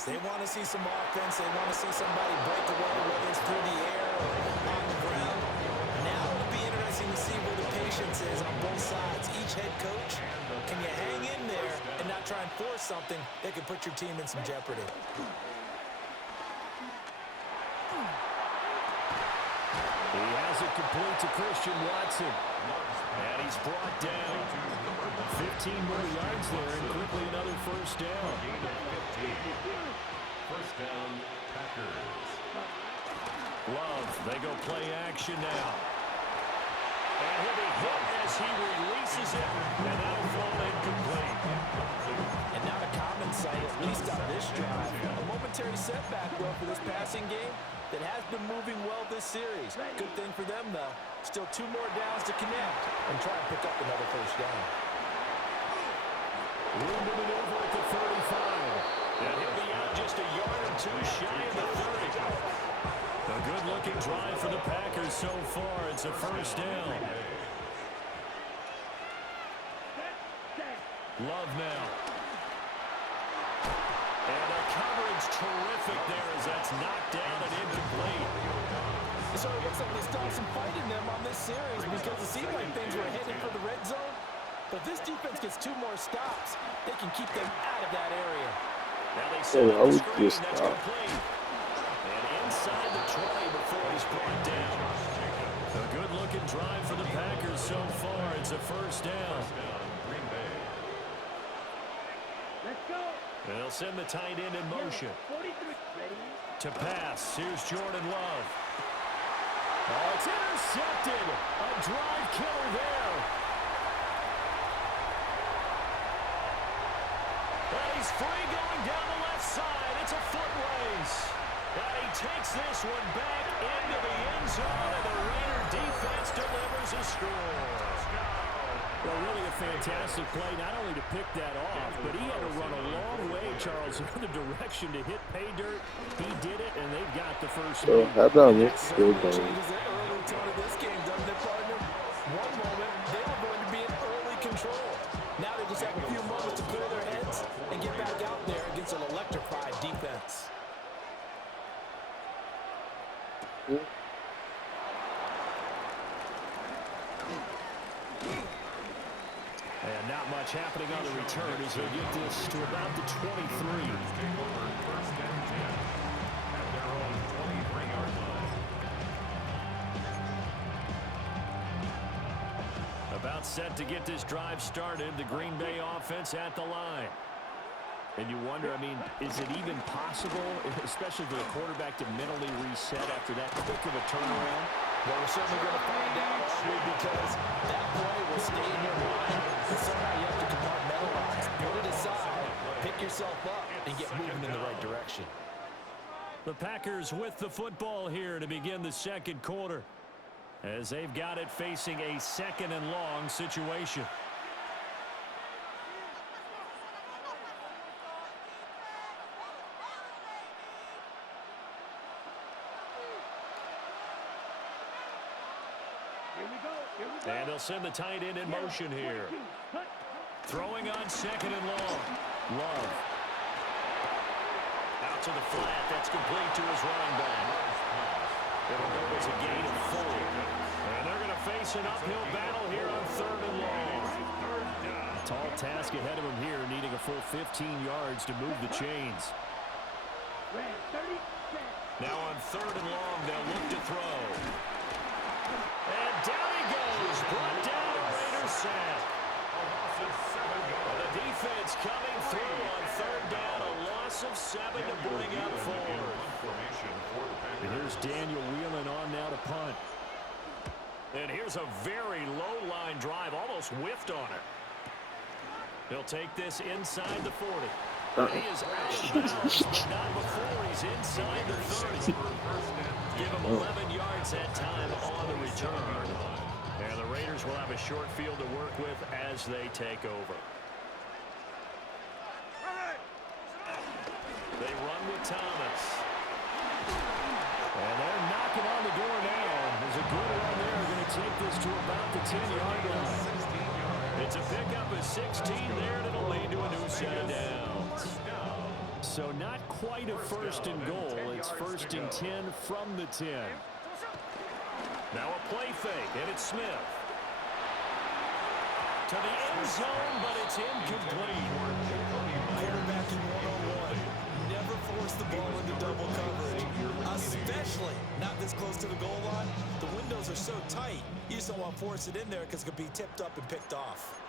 is. They want to see some offense. They want to see somebody break away, whether it's through the air or on the ground. Now it'll be interesting to see where the patience is on both sides. Each head coach, can you hang in there and not try and force something that could put your team in some jeopardy? He has it complete to Christian Watson. And he's brought down. 15 more yards there and quickly another first down. First down, Packers. Love, they go play action now. And he'll be hit as he releases it. And that'll fall incomplete. And not a common sight, at least on this drive. A momentary setback, though, for this passing game that has been moving well this series. Good thing for them, though. Still 2 more downs to connect and try and pick up another first down. Room to maneuver at the 35. And he'll be out just a yard or 2 shy of the 30. A good-looking drive for the Packers so far. It's a first down. Love now. And the coverage terrific there as that's knocked down and incomplete. So it looks like they still have some fight in them on this series because it seemed like things were headed for the red zone. But this defense gets 2 more stops. They can keep them out of that area. Now they set up the screen. That's complete. And inside the 20 before he's brought down. A good-looking drive for the Packers so far. It's a first down. And they'll send the tight end in motion. To pass. Here's Jordan Love. Oh, it's intercepted. A drive killer there. And he's free going down the left side. It's a foot race. And he takes this one back into the end zone, and the Raider defense delivers a score. Well, really a fantastic play, not only to pick that off, but he had to run a long way, Charles, in the direction to hit pay dirt. He did it, and they've got the first So, lead. how about this field goal? Changes the early tone of this game, doesn't it, partner? One moment, they were going to be in early control. Now they just have a few moments to clear their heads and get back out there against an electrified defense. And not much happening on the return as they get this to about the 23. First and 10 at their own 23-yard line. About set to get this drive started. The Green Bay offense at the line. And you wonder, I mean, is it even possible, especially for the quarterback, to mentally reset after that quick of a turnaround? Well, we're certainly going to find out, because that play will stay in your mind. And somehow you have to compartmentalize, put it aside, pick yourself up, and get moving in the right direction. The Packers with the football here to begin the second quarter, as they've got it facing a second and long situation. And they'll send the tight end in motion here. Throwing on second and long. Love. Out to the flat. That's complete to his running back. It'll go as a gain of 4. And they're going to face an uphill battle here on third and long. Tall task ahead of him here, needing a full 15 yards to move the chains. Now on third and long, they'll look to throw. And down he goes. Brought down a Raider sack. The defense coming through on third down. A loss of 7 to bring up forward. And here's Daniel Whelan on now to punt. And here's a very low line drive. Almost whiffed on it. He'll take this inside the 40. He is out of bounds, but not before he's inside the 30. Give him 11 yards that time on the return. And the Raiders will have a short field to work with as they take over. They run with Thomas. And they're knocking on the door now. There's a good run there. Going to take this to about the 10-yard line. It's a pickup of 16 there, and it'll lead to a new set of downs. So not quite a first and goal. It's first and 10 from the 10. Now a play fake, and it's Smith. To the end zone, but it's incomplete. Quarterbacking 101. Never force the ball into double coverage, especially not this close to the goal line. The windows are so tight, you just don't want to force it in there because it could be tipped up and picked off.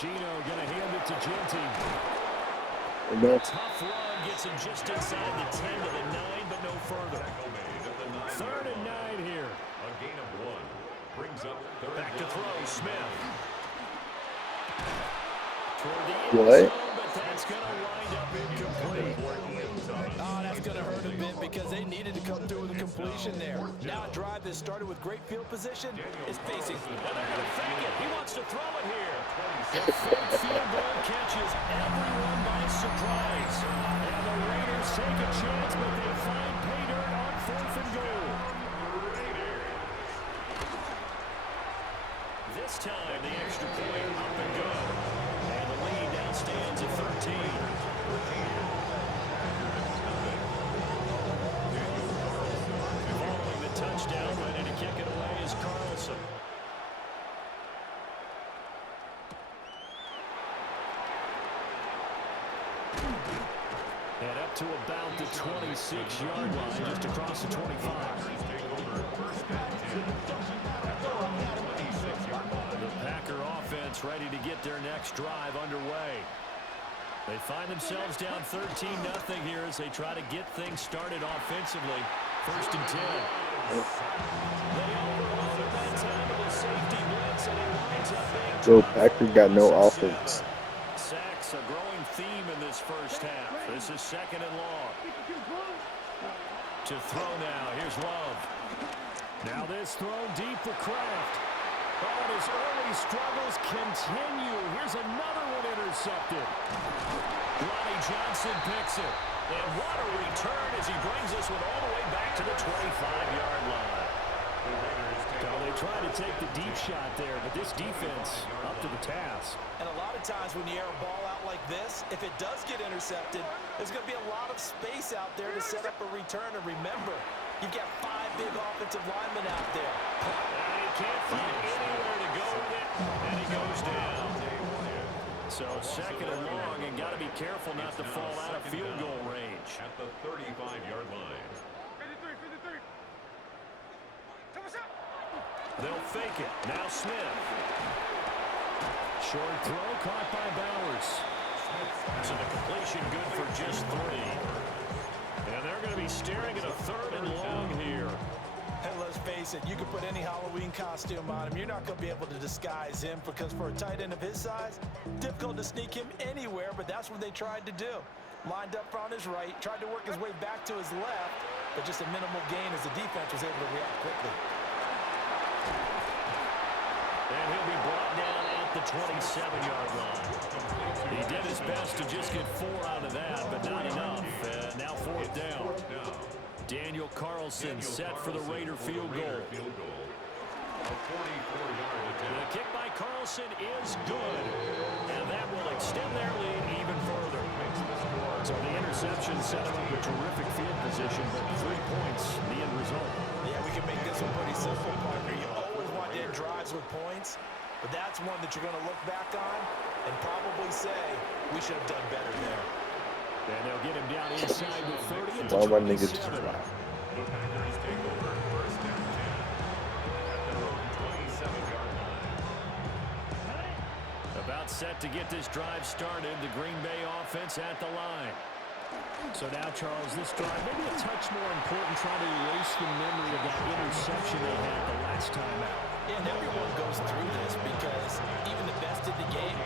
Gino going to hand it to Genty. Tough run gets him just inside the 10 to the 9, but no further. 3rd and 9 here. A gain of 1. Brings up third. Back to throw, Smith. Toward the What? end zone, but that's going to wind up incomplete. Oh, that's going to hurt a bit because they needed to come through with a completion there. Now a drive that started with great field position is facing. And they're going to fake it. He wants to throw it here. The fake field goal catches everyone by surprise. And the Raiders take a chance, but they find pay dirt on 4th and goal. This time, the extra point up and go. And the lead now stands at 13. Following the touchdown, ready to kick it away is Carlson. And up to about the 26-yard line, just across the 25. The Packer offense ready to get their next drive underway. They find themselves down 13-0 here as they try to get things started offensively. 1st and 10. They overloaded that time with a safety blitz, and it winds up being Joe Packer got no offense. sacks, a growing theme in this first half. This is 2nd and long. To throw now, here's Love. Now this throw deep for Kraft. Oh, and his early struggles continue. Here's another one intercepted. Ronnie Johnson picks it. And what a return as he brings this one all the way back to the 25-yard line. So they try to take the deep shot there, but this defense up to the task. And a lot of times when you air a ball out like this, if it does get intercepted, there's going to be a lot of space out there to set up a return. And remember, you've got 5 big offensive linemen out there. And he can't find anywhere to go with it, and he goes down. So 2nd and long, and got to be careful not to fall out of field goal range. At the 35-yard line. They'll fake it. Now Smith. Short throw caught by Bowers. So the completion good for just 3. And they're going to be staring at a 3rd and long here. And let's face it, you can put any Halloween costume on him. You're not going to be able to disguise him because for a tight end of his size, difficult to sneak him anywhere, but that's what they tried to do. Lined up on his right, tried to work his way back to his left, but just a minimal gain as the defense was able to react quickly. And he'll be brought down at the 27-yard line. He did his best to just get 4 out of that, but not enough. Now 4th down. Daniel Carlson set for the Raider field goal. A 44-yard attempt. The kick by Carlson is good, and that will extend their lead even further. So the interception set him up a terrific field position, but 3 points, the end result. Yeah, we can make this one pretty simple, partner. You always want to end drives with points, but that's one that you're going to look back on and probably say, we should have done better there. And they'll get him down inside with 30 and All my 27. niggas just fly. The Packers take over 1st down 10 at their own 27-yard line. About set to get this drive started, the Green Bay offense at the line. So now, Charles, this drive maybe a touch more important, trying to erase the memory of that interception they had the last time out. And everyone goes through this because even the best in the game,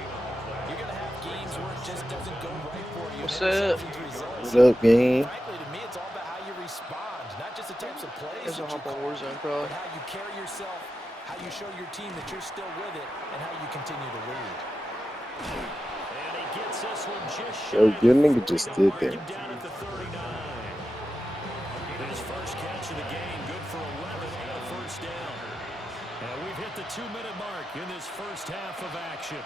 you're going to have games where it just doesn't go right for you. What's up? Results. What's up, gang? Frankly, to me, it's all about how you respond, not just the types of plays There's a that you hop on call, Warzone, probably. but how you carry yourself, how you show your team that you're still with it, and how you continue to lead. And he gets this one just Yo, shy good of nigga 40 just to did mark that. him down at the 39. His first catch of the game, good for 11 and a 1st first down. And we've hit the 2-minute mark in this first half of action.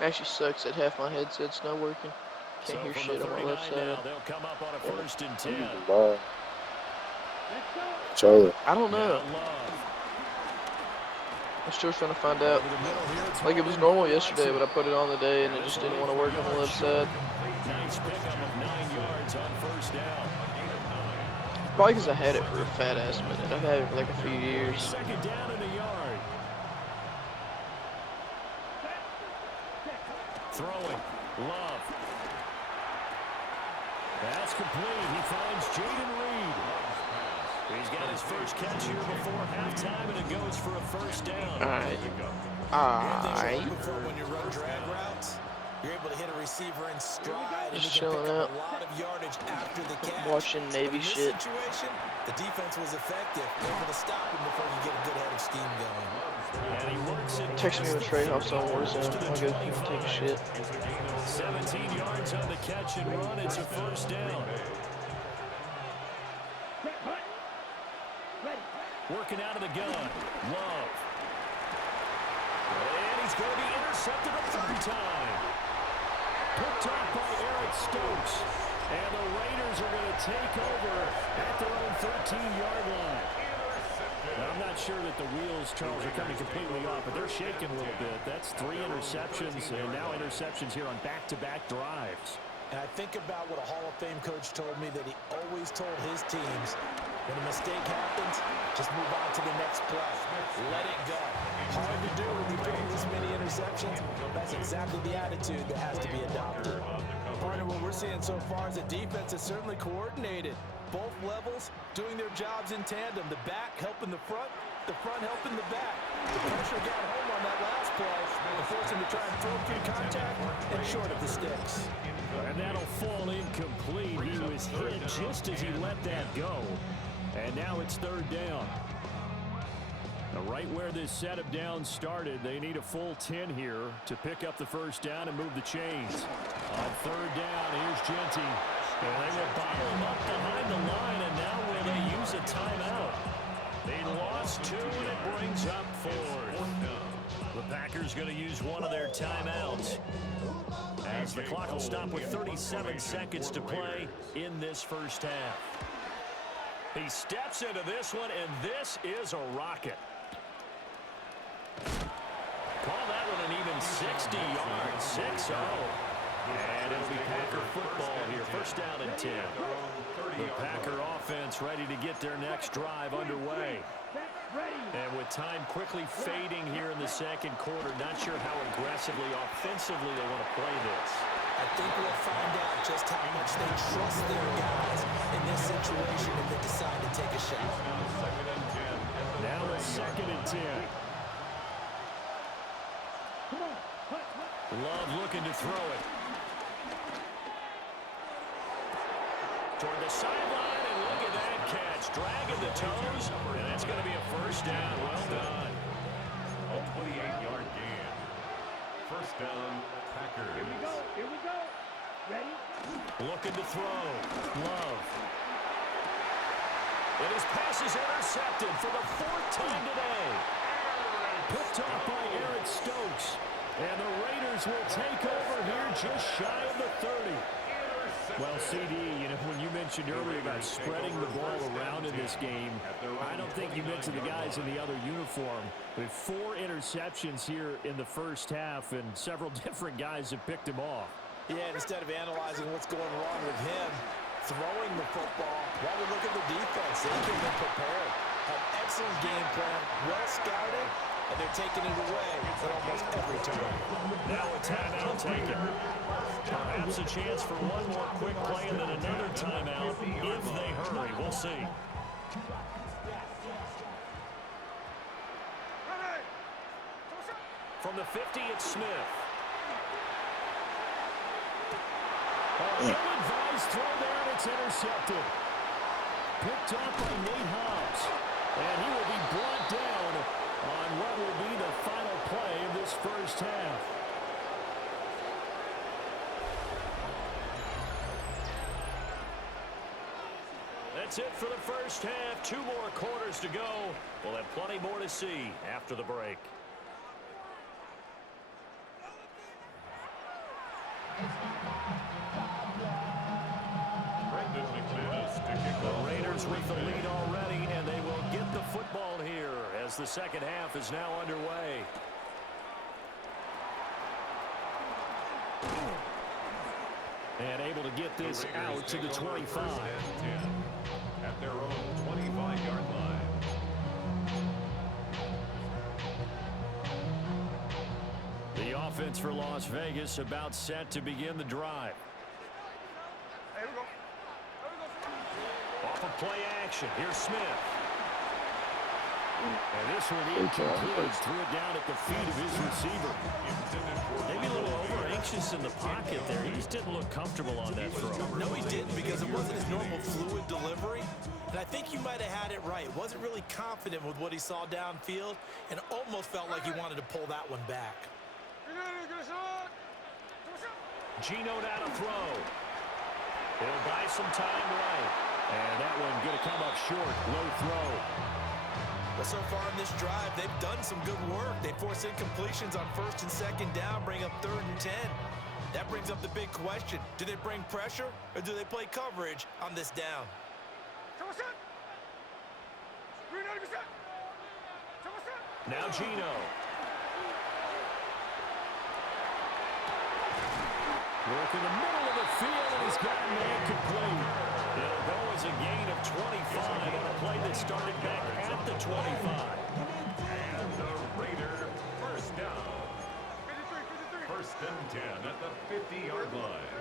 Actually sucks that half my headset's not working. Can't hear shit on my left side. They'll come up on a 1st and 10. Charlie. I don't know. I'm still trying to find out. Like it was normal yesterday, but I put it on today and it just didn't want to work on the left side. Nice pickup of 9 yards on first down. Probably because I had it for a fat ass minute. I've had it for like a few years. 2nd down and a yard. Throwing. Love. That's complete. He finds Jaden Reed. He's got his first catch here before halftime, and it goes for a first down. Alright. Before when you run drag routes, you're able to hit a receiver in stride and Just you can pick chilling up out. a lot of yardage after the catch. Watching Navy In this shit. situation, the defense was effective, able to stop him before you get a good head of steam going. And he works it. Text me when Trey Hoff's on Warzone. I'll go take a shit. 17 yards on the catch and run. It's a first down. Working out of the gun. Love. And he's going to be intercepted a 3rd time. Picked off by Eric Stokes. And the Raiders are going to take over at their own 13-yard line. Now, I'm not sure that the wheels, Charles, are coming completely off, but they're shaking a little bit. That's 3 interceptions, and now interceptions here on back-to-back drives. And I think about what a Hall of Fame coach told me that he always told his teams, when a mistake happens, just move on to the next play. Let it go. Hard to do when you're throwing this many interceptions. That's exactly the attitude that has to be adopted. Partner, what we're seeing so far is the defense is certainly coordinated. Both levels doing their jobs in tandem. The back helping the front helping the back. The pressure got home on that last play and forced him to try and throw through contact and short of the sticks. And that'll fall incomplete. He was hit just as he let that go. And now it's 3rd down. Now, right where this set of downs started, they need a full 10 here to pick up the first down and move the chains. On 3rd down, here's Genty. And they will bottle him up behind the line, and now will they use a timeout? They lost 2, and it brings up 4th. The Packers going to use one of their timeouts, as the clock will stop with 37 seconds to play in this first half. He steps into this one, and this is a rocket. Call that one an even 60 yards, 6-0. And it'll be Packer football here, 1st down and 10. The Packer offense ready to get their next drive underway. And with time quickly fading here in the 2nd quarter, not sure how aggressively, offensively they want to play this. I think we'll find out just how much they trust their guys in this situation if they decide to take a shot. Now it's 2nd and 10. Love looking to throw it. Toward the sideline, and look at that catch. Dragging the toes, and that's going to be a first down. Well done. A 28-yard gain. First down, Packers. Here we go. Ready? Looking to throw. Love. And his pass is intercepted for the 4th time today. Picked off by Eric Stokes. And the Raiders will take over here just shy of the 30. Well, CD, you know, when you mentioned earlier about spreading the ball around in this game, I don't think you mentioned the guys in the other uniform. With 4 interceptions here in the first half, and several different guys have picked him off. Yeah, instead of analyzing what's going wrong with him, throwing the football, while we look at the defense, they came in prepared. Had excellent game plan, well scouted, and they're taking it away at almost every turn. Now a timeout taken. Perhaps a chance for one more quick play and then another timeout if they hurry. We'll see. From the 50, it's Smith. Ill-advised throw there, and it's intercepted. Picked up by Nate Hobbs. And he will be brought down on what will be the final play of this first half. That's it for the first half. 2 more quarters to go. We'll have plenty more to see after the break. Brendan McManus to kick The off. Raiders with the lead already, and they will get the football here as the second half is now underway. And able to get this out to the 25. At their own 25-yard line. The offense for Las Vegas about set to begin the drive. Off of play action. Here's Smith. And this one incomplete. Threw it down at the feet of his receiver. Maybe a little over-anxious in the pocket there. He just didn't look comfortable on that throw. No, he didn't, because it wasn't his normal fluid delivery. And I think you might have had it right. Wasn't really confident with what he saw downfield and almost felt like he wanted to pull that one back. Geno now to throw. He'll buy some time right. And that one going to come up short. Low throw. But so far in this drive, they've done some good work. They force incompletions on 1st and 2nd down, bring up 3rd and 10. That brings up the big question. Do they bring pressure or do they play coverage on this down? Now Geno. Work in the middle of the field, and he's got man complete. It'll go as a gain of 25 on a play that started back at the 25. And the Raider first down. 1st and 10 at the 50-yard line.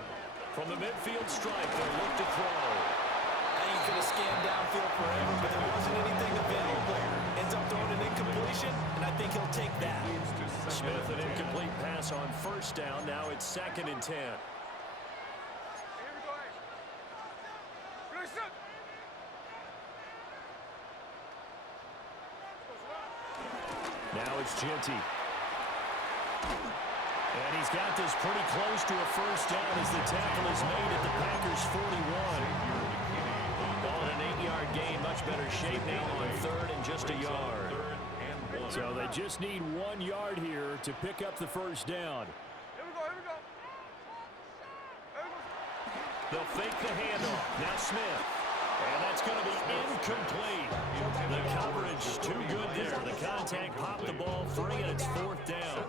From the midfield stripe, they'll look to throw. I ain't going to scan downfield forever, but there wasn't anything available. Ends up throwing an incompletion, and I think he'll take that. Smith, an incomplete pass on 1st down. Now it's 2nd and 10. Now it's Genty. And he's got this pretty close to a 1st down as the tackle is made at the Packers' 41. Ball at an 8-yard gain, much better shape now on 3rd and just a yard. So they just need 1 yard here to pick up the 1st down. They'll fake the handoff. Now Smith. And that's going to be incomplete. The coverage too good there. The contact popped the ball free, and it's 4th down.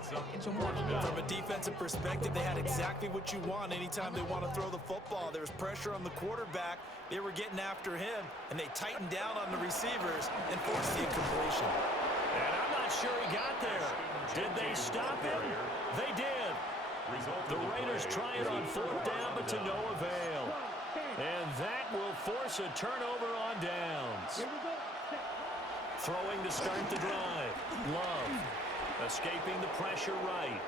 From a defensive perspective, they had exactly what you want anytime they want to throw the football. There was pressure on the quarterback. They were getting after him, and they tightened down on the receivers and forced the incompletion. And I'm not sure he got there. Did they stop him? They did. The Raiders try it on 4th down, but to no avail. And that will force a turnover on downs. Throwing to start the drive. Love. Escaping the pressure right.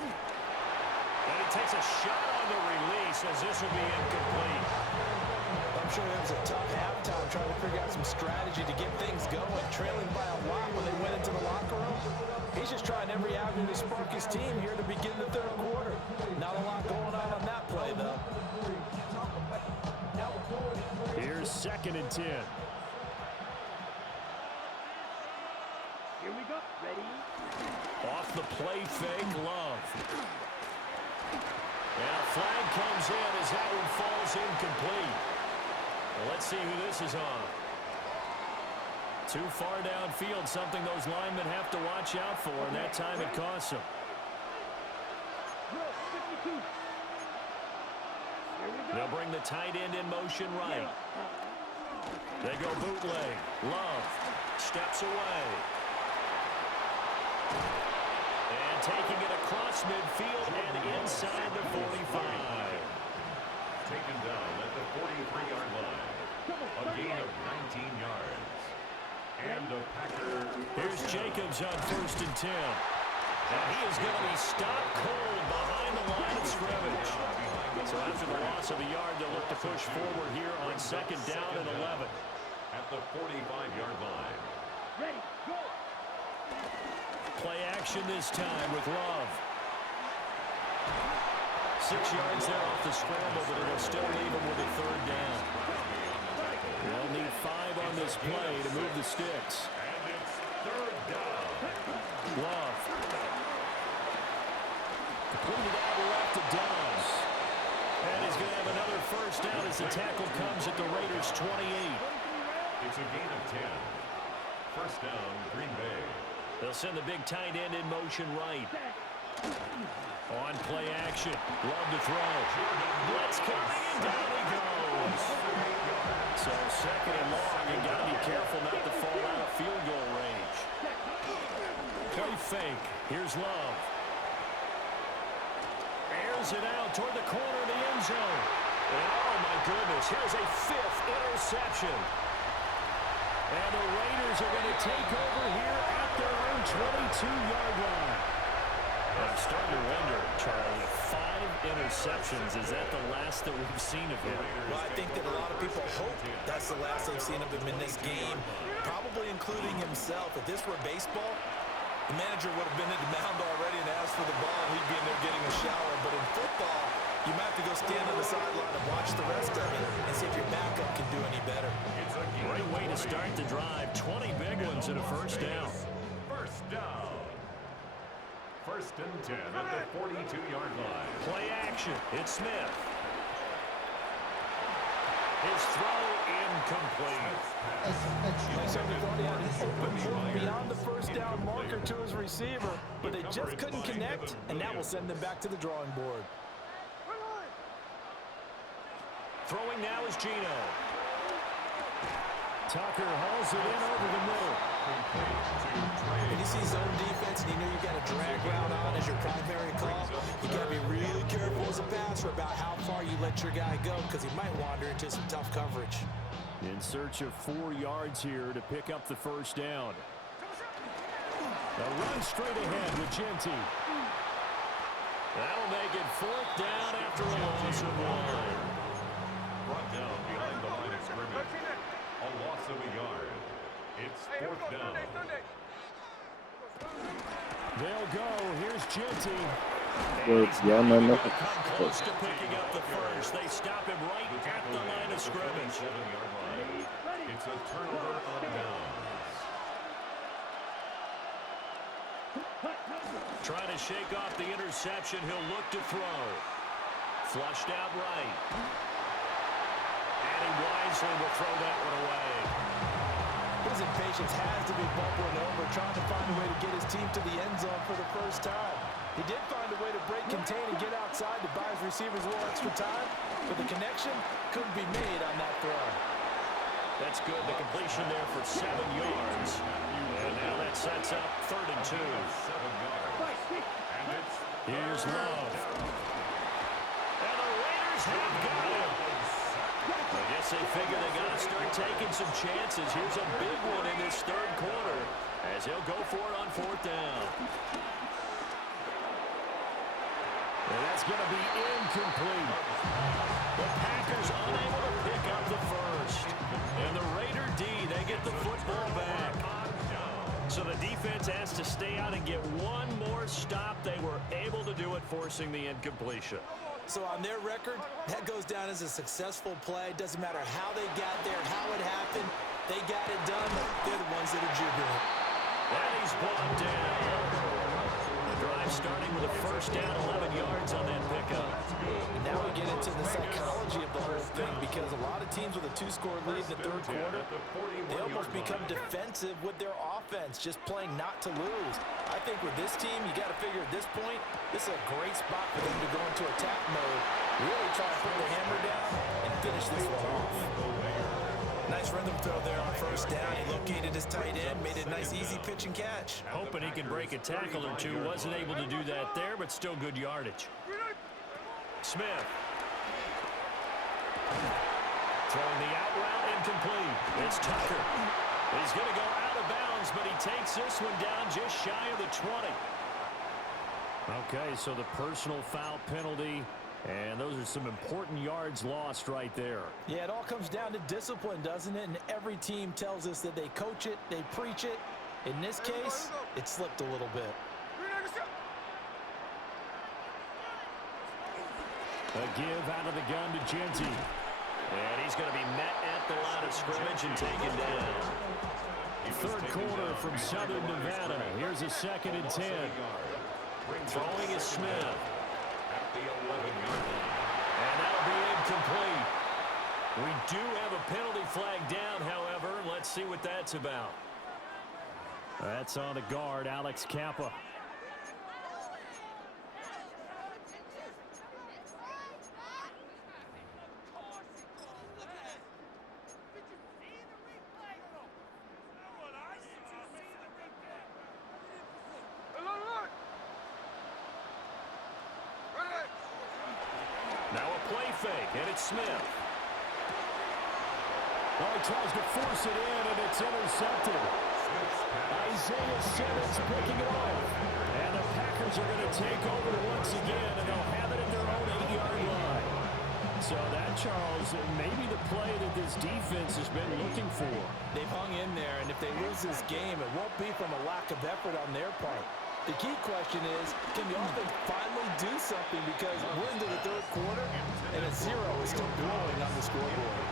And he takes a shot on the release as this will be incomplete. I'm sure it was a tough halftime trying to figure out some strategy to get things going, trailing by a lot when they went into the locker room. He's just trying every avenue to spark his team here to begin the 3rd quarter. Not a lot going on that play, though. Here's 2nd and 10. Here we go. Ready? Off the play fake, Love. And a flag comes in as that one falls incomplete. Well, let's see who this is on. Too far downfield, something those linemen have to watch out for, and that time it costs them. They'll bring the tight end in motion right. They go bootleg. Love steps away. And taking it across midfield and inside the 45. Taken down at the 43-yard line. A gain of 19 yards. And a Packer. Here's Jacobs on 1st and 10. And he is going to be stopped cold behind the line of scrimmage. So after the loss of a yard, they'll look to push forward here on 2nd down and 11. At the 45-yard line. Ready, go. Play action this time with Love. 6 yards there off the scramble, but it'll still leave him with a third down. They'll need 5 on this play to move the sticks. And it's third down. Love. Completed out left to Dobbs. And he's going to have another first down as the tackle comes at the Raiders' 28. It's a gain of 10. First down, Green Bay. They'll send the big tight end in motion right. On play action. Love to throw. Blitz coming, and down he goes. So second and long, you got to be careful not to fall out of field goal range. Play fake. Here's Love. Airs it out toward the corner of the end zone. And oh my goodness, here's a 5th interception. And the Raiders are going to take over here at their own 22-yard line. I'm starting to wonder, Charlie, 5 interceptions, is that the last that we've seen of him? Well, I think that a lot of people hope that's the last they've seen of him in this game, probably including himself. If this were baseball, the manager would have been at the mound already and asked for the ball, and he'd be in there getting a shower. But in football, you might have to go stand on the sideline and watch the rest of it and see if your backup can do any better. Great way to start the drive. 20 big ones and a first down. First down. First and 10 at the 42-yard line. Play action. It's Smith. His throw incomplete. Certainly thought he had an open look beyond the first down marker to his receiver, but they just couldn't connect, and that will send them back to the drawing board. Throwing now is Geno. Tucker hauls it in over the middle. When you see zone defense and you know you got a drag route on as your primary call, you got to be really careful as a passer about how far you let your guy go because he might wander into some tough coverage. In search of 4 yards here to pick up the first down. A run straight ahead with Genty. That'll make it 4th down after a loss of 1. Brought down behind the line of scrimmage. A loss of a yard. It's 4th down. They'll go. Here's Genty. Yeah, man. Come close to picking up the first. They stop him right at the line of scrimmage. 7-yard line. It's a turnover on downs. Trying to shake off the interception. He'll look to throw. Flushed out right. And he wisely will throw that one away. His impatience has to be bubbling over, trying to find a way to get his team to the end zone for the first time. He did find a way to break, contain, and get outside to buy his receivers a little extra time, but the connection couldn't be made on that throw. That's good. The completion there for 7 yards. And now that sets up 3rd and 2. 7 yards. And it's Here's Love. And the Raiders have got him. I guess they figure they got to start taking some chances. Here's a big one in this 3rd quarter as he'll go for it on 4th down. And that's going to be incomplete. The Packers unable to pick up the first. And the Raider D, they get the football back. So the defense has to stay out and get one more stop. They were able to do it, forcing the incompletion. So on their record, that goes down as a successful play. Doesn't matter how they got there, how it happened. They got it done. They're the ones that are jubilant. And he's brought down. The drive starting with a first down, 11 yards on that pickup. And now we get into the psychology of the whole thing because a lot of teams with a 2-score lead in the 3rd quarter, they almost become defensive with their offense, just playing not to lose. I think with this team, you got to figure at this point, this is a great spot for them to go into attack mode, really try to put the hammer down and finish this one off. Nice rhythm throw there on first down. He located his tight end, made a nice easy pitch and catch. Hoping he can break a tackle or two. Wasn't able to do that there, but still good yardage. Smith. Throwing the out route incomplete. It's Tucker. He's going to go out of bounds, but he takes this one down just shy of the 20. Okay, so the personal foul penalty. And those are some important yards lost right there. Yeah, it all comes down to discipline, doesn't it? And every team tells us that they coach it, they preach it. In this case, it slipped a little bit. A give out of the gun to Genty. And he's going to be met at the line of scrimmage and taken down. Third quarter from Southern Nevada. Here's a 2nd and 10. Throwing is Smith. At the 11-yard line. And that'll be incomplete. We do have a penalty flag down, however. Let's see what that's about. That's on the guard, Alex Kappa. Now a play fake, and it's Smith. Oh, he tries to force it in, and it's intercepted. Isaiah Simmons picking it off. And the Packers are going to take over once again, and they'll have it at their own 8-yard line. So that, Charles, may be the play that this defense has been looking for. They've hung in there, and if they lose this game, it won't be from a lack of effort on their part. The key question is, can the offense finally do something, because we're into the third quarter, and a 0 is still blowing on the scoreboard.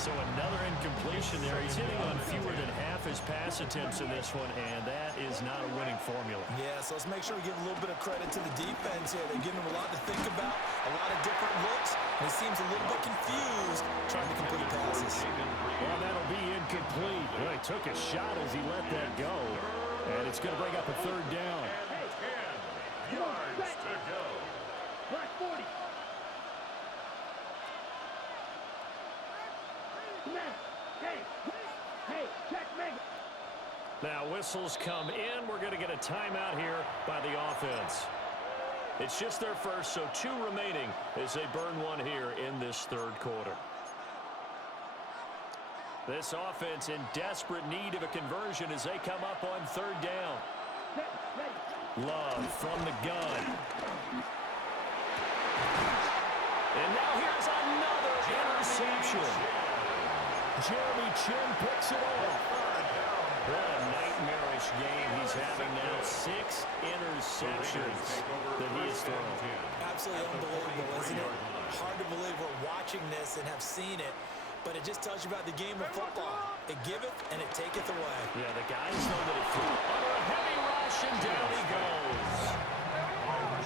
So another incompletion there. He's hitting on fewer than half his pass attempts in this one, and that is not a winning formula. Yeah, so let's make sure we give a little bit of credit to the defense here. They're giving them a lot to think about, a lot of different looks, and he seems a little bit confused trying to complete passes. Well, that'll be incomplete. Well, he took a shot as he let that go, and it's going to bring up a 3rd down. 10 yards to go. Black 40. Hey, check me. Now whistles come in. We're going to get a timeout here by the offense. It's just their first, so 2 remaining as they burn one here in this third quarter. This offense in desperate need of a conversion as they come up on 3rd down. Love from the gun. And now here's another interception. Jeremy Chin picks it off. What a nightmarish game he's having now. 6 interceptions that he has thrown. Absolutely unbelievable, isn't it? Hard to believe we're watching this and have seen it, but it just tells you about the game of football. It giveth and it taketh away. Yeah, the guys know that it flew under a heavy rush, and down he goes.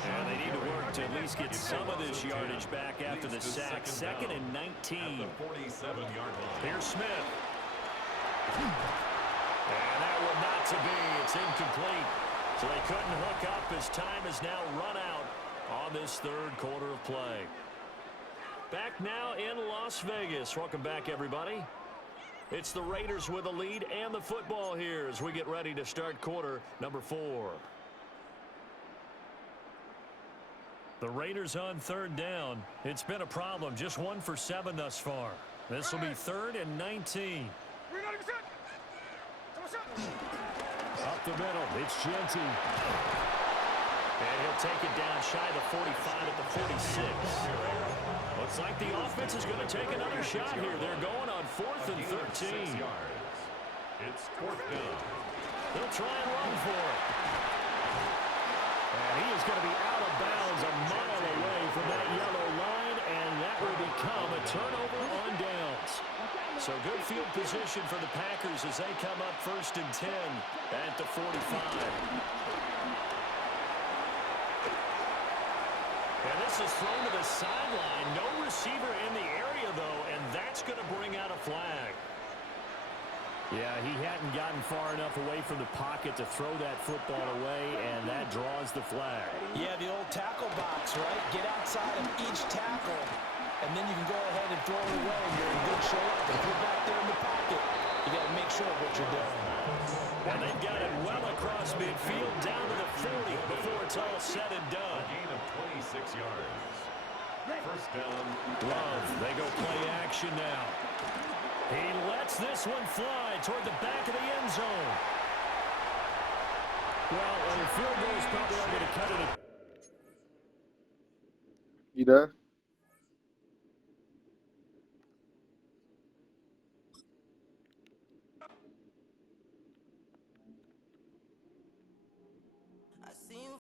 And they need to work to at least get some of this yardage back after the sack. 2nd and 19. 47-yard line. Here's Smith. And that one not to be. It's incomplete. So they couldn't hook up as time has now run out on this third quarter of play. Back now in Las Vegas. Welcome back, everybody. It's the Raiders with a lead and the football here as we get ready to start quarter number 4. The Raiders on 3rd down. It's been a problem. Just 1 for 7 thus far. This will be 3rd and 19. Up the middle, it's Genty. And he'll take it down shy of the 45 at the 46. Looks like the offense is going to take another shot here. They're going on 4th and 13. It's 4th down. They'll try and run for it. And he is going to be out of bounds a mile away from that yellow line, and that will become a turnover on downs. So good field position for the Packers as they come up 1st and 10 at the 45. And this is thrown to the sideline. No receiver in the area, though, and that's going to bring out a flag. Yeah, he hadn't gotten far enough away from the pocket to throw that football away, and that draws the flag. Yeah, the old tackle box, right? Get outside of each tackle, and then you can go ahead and throw it away, and you're in good shape. If you're back there in the pocket, you got to make sure of what you're doing. And they've got it well across midfield, down to the 40 before it's all said and done. A gain of 26 yards. 1st down. Love, they go play action now. He lets this one fly toward the back of the end zone. Well, the field goal is probably not going to cut it. You there?